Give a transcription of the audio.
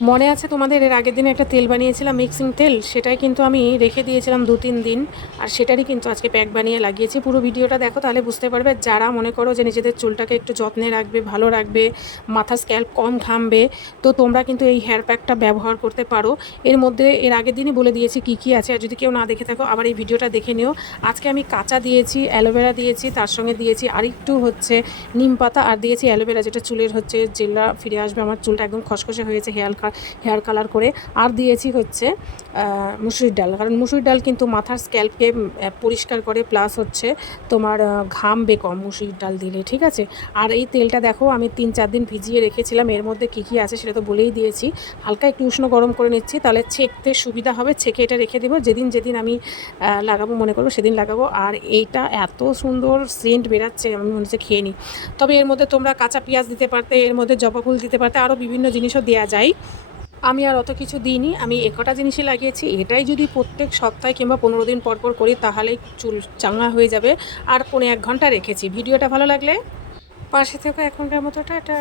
মনে আছে তোমাদের এর আগের দিনে একটা তেল বানিয়েছিলাম মিক্সিং তেল, সেটাই কিন্তু আমি রেখে দিয়েছিলাম 2-3 দিন। আর সেটারই কিন্তু আজকে প্যাক বানিয়ে লাগিয়েছি। পুরো ভিডিওটা দেখো, তাহলে বুঝতে পারবে। যারা মনে করো যে নিজেদের চুলটাকে একটু যত্নে রাখবে, ভালো রাখবে, মাথার স্ক্যাল্প কম ঘামবে, তো তোমরা কিন্তু এই হেয়ার প্যাকটা ব্যবহার করতে পারো। এর মধ্যে এর আগের দিনই বলে দিয়েছি কী কী আছে, আর যদি কেউ না দেখে থাকো আবার এই ভিডিওটা দেখে নিও। আজকে আমি কাঁচা দিয়েছি, অ্যালোভেরা দিয়েছি, তার সঙ্গে দিয়েছি আরেকটু হচ্ছে নিম পাতা, আর দিয়েছি অ্যালোভেরা, যেটা চুলের হচ্ছে জেলা ফিরে আসবে, আমার চুলটা একদম খসখসে হয়েছে হেয়ার কালার করে। আর দিয়েছি হচ্ছে মুসুরির ডাল, কারণ মুসুরির ডাল কিন্তু মাথার স্ক্যাল্পকে পরিষ্কার করে, প্লাস হচ্ছে তোমার ঘামবে কম মুসুরির ডাল দিলে, ঠিক আছে। আর এই তেলটা দেখো আমি 3-4 দিন ভিজিয়ে রেখেছিলাম। এর মধ্যে কী কী আছে সেটা তো বলেই দিয়েছি। হালকা একটু উষ্ণ গরম করে নিচ্ছি, তাহলে ছেঁকতে সুবিধা হবে। ছেঁকে এটা রেখে দেবো, যেদিন যেদিন আমি লাগাবো মনে করবো সেদিন লাগাবো। আর এইটা এত সুন্দর সেন্ট বেরাচ্ছে, আমি মনে হচ্ছে খেয়ে নিই। তবে এর মধ্যে তোমরা কাঁচা পেঁয়াজ দিতে পারতে, এর মধ্যে জবা ফুল দিতে পারতে, আরও বিভিন্ন জিনিসও দেওয়া যায়। আমি আর অত কিছু দিইনি, আমি একটা জিনিসই লাগিয়েছি। এটাই যদি প্রত্যেক সপ্তাহে কিংবা 15 দিন পর পর করি, তাহলেই চুল চাঙ্গা হয়ে যাবে। আর 1.5 ঘন্টা রেখেছি। ভিডিওটা ভালো লাগলে পাশে থেকে এখনকার মতো টাটা।